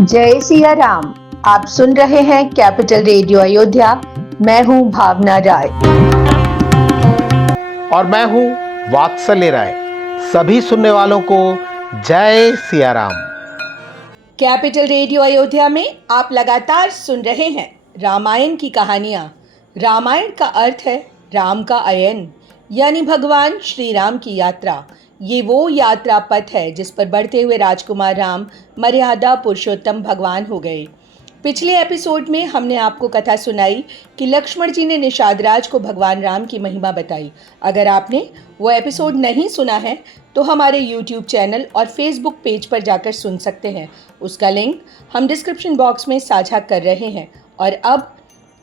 जय सिया राम। आप सुन रहे हैं कैपिटल रेडियो अयोध्या। मैं हूं भावना राय और मैं हूं वात्सल्य राय। सभी सुनने वालों को जय सिया राम। कैपिटल रेडियो अयोध्या में आप लगातार सुन रहे हैं रामायण की कहानियां। रामायण का अर्थ है राम का अयन, यानी भगवान श्री राम की यात्रा। ये वो यात्रा पथ है जिस पर बढ़ते हुए राजकुमार राम मर्यादा पुरुषोत्तम भगवान हो गए। पिछले एपिसोड में हमने आपको कथा सुनाई कि लक्ष्मण जी ने निषाद राज को भगवान राम की महिमा बताई। अगर आपने वो एपिसोड नहीं सुना है तो हमारे YouTube चैनल और Facebook पेज पर जाकर सुन सकते हैं। उसका लिंक हम डिस्क्रिप्शन बॉक्स में साझा कर रहे हैं। और अब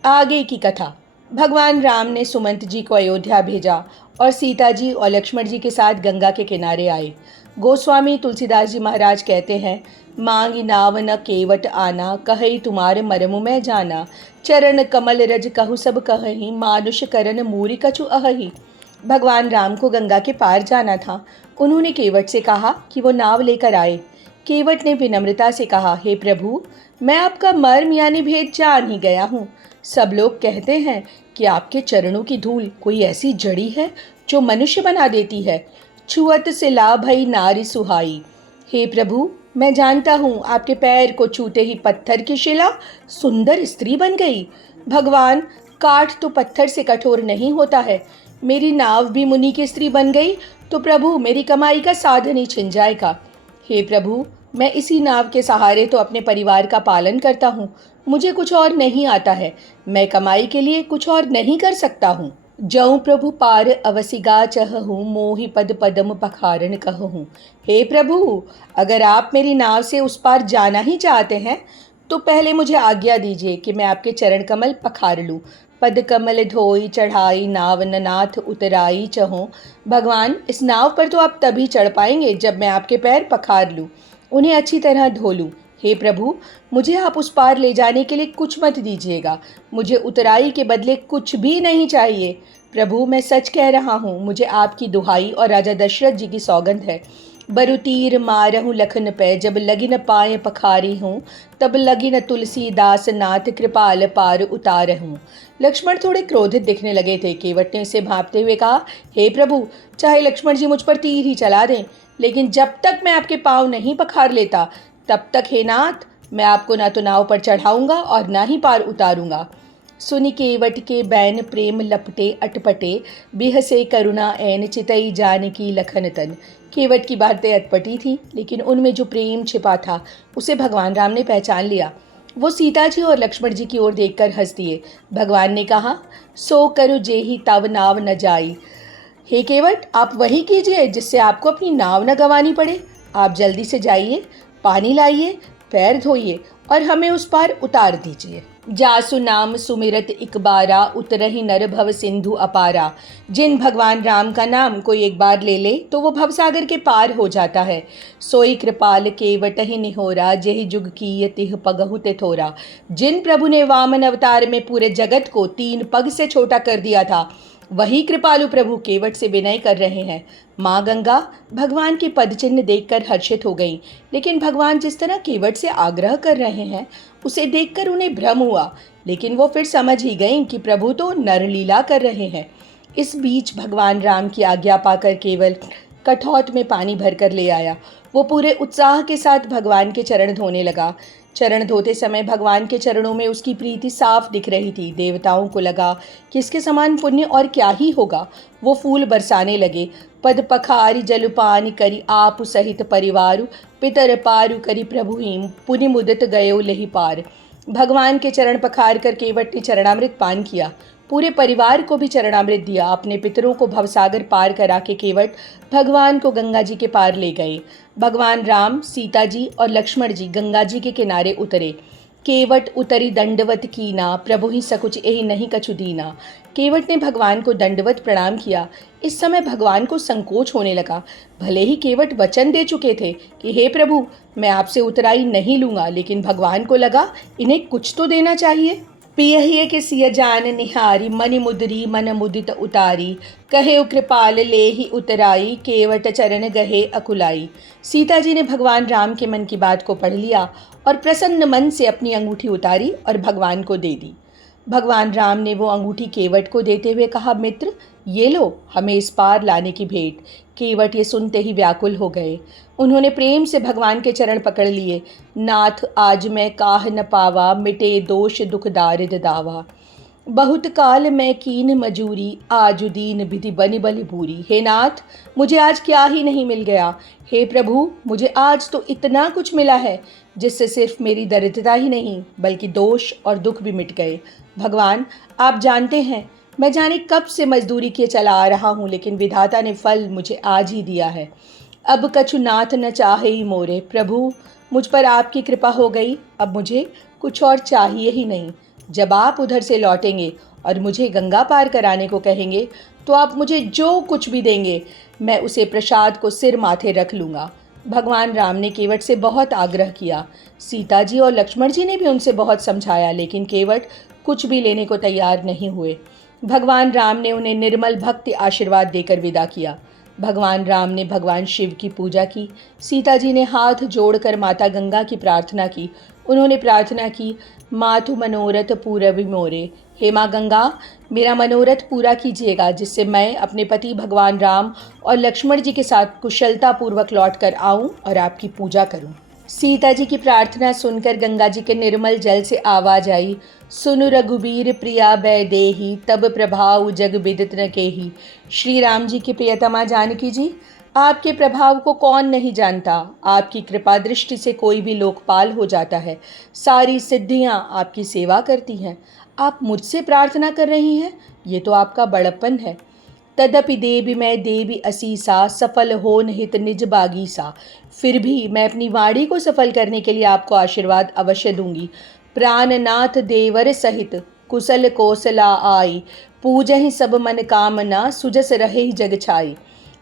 आगे की कथा। भगवान राम ने सुमंत जी को अयोध्या भेजा और सीता जी और लक्ष्मण जी के साथ गंगा के किनारे आए। गोस्वामी तुलसीदास जी महाराज कहते हैं, मांगी नाव न केवट आना, कहई तुम्हारे मरमु में जाना, चरण कमल रज कहु सब कहही, मानुष करन मूरी कछु अहही। भगवान राम को गंगा के पार जाना था। उन्होंने केवट से कहा कि वो नाव लेकर आए। केवट ने विनम्रता से कहा, हे प्रभु, मैं आपका मर्म यानी भेद जान ही गया हूँ। सब लोग कहते हैं कि आपके चरणों की धूल कोई ऐसी जड़ी है जो मनुष्य बना देती है। छुअत से ला भई नारी सुहाई। हे प्रभु, मैं जानता हूँ आपके पैर को छूते ही पत्थर की शिला सुंदर स्त्री बन गई। भगवान, काठ तो पत्थर से कठोर नहीं होता है। मेरी नाव भी मुनि की स्त्री बन गई तो प्रभु मेरी कमाई का साधन ही छिन जाएगा। हे प्रभु, मैं इसी नाव के सहारे तो अपने परिवार का पालन करता हूँ। मुझे कुछ और नहीं आता है। मैं कमाई के लिए कुछ और नहीं कर सकता हूँ। जऊँ प्रभु पार अवसिगा चहहूँ, मोहि पद पदम पखारन कहूँ। हे प्रभु, अगर आप मेरी नाव से उस पार जाना ही चाहते हैं तो पहले मुझे आज्ञा दीजिए कि मैं आपके चरण कमल पखार लूँ। पद कमल धोई चढ़ाई, नाव नाथ उतराई चहूँ। भगवान, इस नाव पर तो आप तभी चढ़ पाएंगे जब मैं आपके पैर पखार लूँ, उन्हें अच्छी तरह धो लूँ। हे प्रभु, मुझे आप उस पार ले जाने के लिए कुछ मत दीजिएगा। मुझे उतराई के बदले कुछ भी नहीं चाहिए। प्रभु, मैं सच कह रहा हूँ, मुझे आपकी दुहाई और राजा दशरथ जी की सौगंध है। बरुतीर मारहूँ लखन पे, जब लगिन पाए पखारी हूँ, तब लगिन तुलसीदास नाथ कृपाल पार उतारहूँ। लक्ष्मण थोड़े क्रोधित दिखने लगे थे। केवट ने उसे भांपते हुए कहा, हे प्रभु, चाहे लक्ष्मण जी मुझ पर तीर ही चला दें, लेकिन जब तक मैं आपके पाँव नहीं पखार लेता तब तक हे नाथ, मैं आपको ना तो नाव पर चढ़ाऊंगा और ना ही पार उतारूंगा। सुनि केवट के बैन प्रेम लपटे अटपटे, बिहसे करुणा ऐन चितई जानकी लखन तन। केवट की बातें अटपटी थी, लेकिन उनमें जो प्रेम छिपा था उसे भगवान राम ने पहचान लिया। वो सीता जी और लक्ष्मण जी की ओर देखकर हंस दिए। भगवान ने कहा, सो करु जेहि तव नाव न जाई। हे केवट, आप वही कीजिए जिससे आपको अपनी नाव न गंवानी पड़े। आप जल्दी से जाइए, पानी लाइए, पैर धोइए और हमें उस पार उतार दीजिए। जासु नाम सुमिरत इकबारा, उतरहि नर भव सिंधु अपारा। जिन भगवान राम का नाम कोई एक बार ले ले तो वो भवसागर के पार हो जाता है। सोई कृपाल केवटहि निहोरा, जेहि जुग कीय तिह पगहु ते थोरा। जिन प्रभु ने वामन अवतार में पूरे जगत को 3 पग से छोटा कर दिया था, वही कृपालु प्रभु केवट से विनय कर रहे हैं। माँ गंगा भगवान के पद चिन्ह देखकर हर्षित हो गई, लेकिन भगवान जिस तरह केवट से आग्रह कर रहे हैं उसे देखकर उन्हें भ्रम हुआ। लेकिन वो फिर समझ ही गईं कि प्रभु तो नरलीला कर रहे हैं। इस बीच भगवान राम की आज्ञा पाकर केवल कठौत में पानी भरकर ले आया। वो पूरे उत्साह के साथ भगवान के चरण धोने लगा। चरण धोते समय भगवान के चरणों में उसकी प्रीति साफ दिख रही थी। देवताओं को लगा कि इसके समान पुण्य और क्या ही होगा। वो फूल बरसाने लगे। पद पखारी जलपान करी, आप सहित परिवारु, पितर पारु करी प्रभु हिम, पुनि मुदित गयो लहि पार। भगवान के चरण पखार कर केवट ने चरणामृत पान किया। पूरे परिवार को भी चरणामृत दिया। अपने पितरों को भवसागर पार करा के केवट भगवान को गंगा जी के पार ले गए। भगवान राम, सीता जी और लक्ष्मण जी गंगा जी के किनारे उतरे। केवट उतरी दंडवत कीना, प्रभु ही सकुच एहि नहीं कछु दीना। केवट ने भगवान को दंडवत प्रणाम किया। इस समय भगवान को संकोच होने लगा। भले ही केवट वचन दे चुके थे कि हे प्रभु, मैं आपसे उतराई नहीं लूँगा, लेकिन भगवान को लगा इन्हें कुछ तो देना चाहिए। पियहिए के सिय जान निहारी मनि मुदरी मन मुदित उतारी कहे कृपाल लेहि उतराई केवट चरण गहे अकुलाई। सीता जी ने भगवान राम के मन की बात को पढ़ लिया और प्रसन्न मन से अपनी अंगूठी उतारी और भगवान को दे दी। भगवान राम ने वो अंगूठी केवट को देते हुए कहा, मित्र ये लो हमें इस पार लाने की भेंट। केवट ये सुनते ही व्याकुल हो गए। उन्होंने प्रेम से भगवान के चरण पकड़ लिए। नाथ आज मैं काह न पावा मिटे दोष दुख दारिद दावा। बहुत काल मैं कीन मजूरी आजुदीन विधि बनि बलि भूरी। हे नाथ मुझे आज क्या ही नहीं मिल गया। हे प्रभु मुझे आज तो इतना कुछ मिला है जिससे सिर्फ मेरी दरिद्रता ही नहीं बल्कि दोष और दुख भी मिट गए। भगवान आप जानते हैं मैं जाने कब से मजदूरी किए चला आ रहा हूँ, लेकिन विधाता ने फल मुझे आज ही दिया है। अब कछु नाथ न चाहे ही मोरे। प्रभु मुझ पर आपकी कृपा हो गई, अब मुझे कुछ और चाहिए ही नहीं। जब आप उधर से लौटेंगे और मुझे गंगा पार कराने को कहेंगे तो आप मुझे जो कुछ भी देंगे मैं उसे प्रसाद को सिर माथे रख लूँगा। भगवान राम ने केवट से बहुत आग्रह किया। सीता जी और लक्ष्मण जी ने भी उनसे बहुत समझाया, लेकिन केवट कुछ भी लेने को तैयार नहीं हुए। भगवान राम ने उन्हें निर्मल भक्ति आशीर्वाद देकर विदा किया। भगवान राम ने भगवान शिव की पूजा की। सीता जी ने हाथ जोड़कर माता गंगा की प्रार्थना की। उन्होंने प्रार्थना की, मातु मनोरथ पूरबि मोरे। हे माँ गंगा मेरा मनोरथ पूरा कीजिएगा जिससे मैं अपने पति भगवान राम और लक्ष्मण जी के साथ कुशलतापूर्वक लौट कर आऊँ और आपकी पूजा करूँ। सीता जी की प्रार्थना सुनकर गंगा जी के निर्मल जल से आवाज आई, सुनु रघुबीर प्रिया बैदेही तब प्रभाव जग विदित न केही। श्री राम जी की प्रियतमा जानकी जी आपके प्रभाव को कौन नहीं जानता। आपकी कृपा दृष्टि से कोई भी लोकपाल हो जाता है। सारी सिद्धियां आपकी सेवा करती हैं। आप मुझसे प्रार्थना कर रही हैं, ये तो आपका बड़प्पन है। तदपि देवी मैं देवी असीसा सफल हो निहित निज बागी सा। फिर भी मैं अपनी वाणी को सफल करने के लिए आपको आशीर्वाद अवश्य दूंगी। प्राणनाथ देवर सहित कुशल कौशला आई पूजहि सब मन कामना सुजस रहे जग छाई।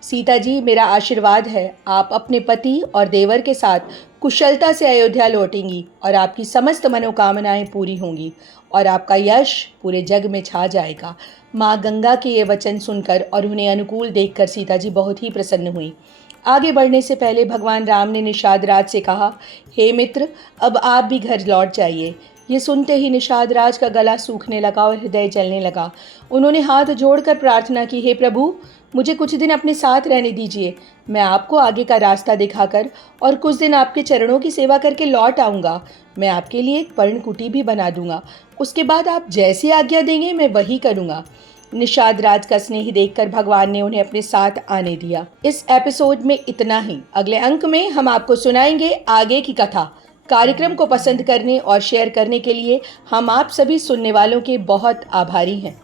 सीता जी मेरा आशीर्वाद है आप अपने पति और देवर के साथ कुशलता से अयोध्या लौटेंगी और आपकी समस्त मनोकामनाएं पूरी होंगी और आपका यश पूरे जग में छा जाएगा। माँ गंगा के ये वचन सुनकर और उन्हें अनुकूल देखकर सीता जी बहुत ही प्रसन्न हुई। आगे बढ़ने से पहले भगवान राम ने निषाद राज से कहा, हे मित्र अब आप भी घर लौट जाइए। ये सुनते ही निषाद राज का गला सूखने लगा और हृदय जलने लगा। उन्होंने हाथ जोड़कर प्रार्थना की, हे प्रभु मुझे कुछ दिन अपने साथ रहने दीजिए। मैं आपको आगे का रास्ता दिखाकर और कुछ दिन आपके चरणों की सेवा करके लौट आऊँगा। मैं आपके लिए एक पर्णकुटी भी बना दूंगा। उसके बाद आप जैसी आज्ञा देंगे मैं वही करूँगा। निषाद राज का स्नेह देखकर भगवान ने उन्हें अपने साथ आने दिया। इस एपिसोड में इतना ही। अगले अंक में हम आपको सुनाएंगे आगे की कथा। कार्यक्रम को पसंद करने और शेयर करने के लिए हम आप सभी सुनने वालों के बहुत आभारी हैं।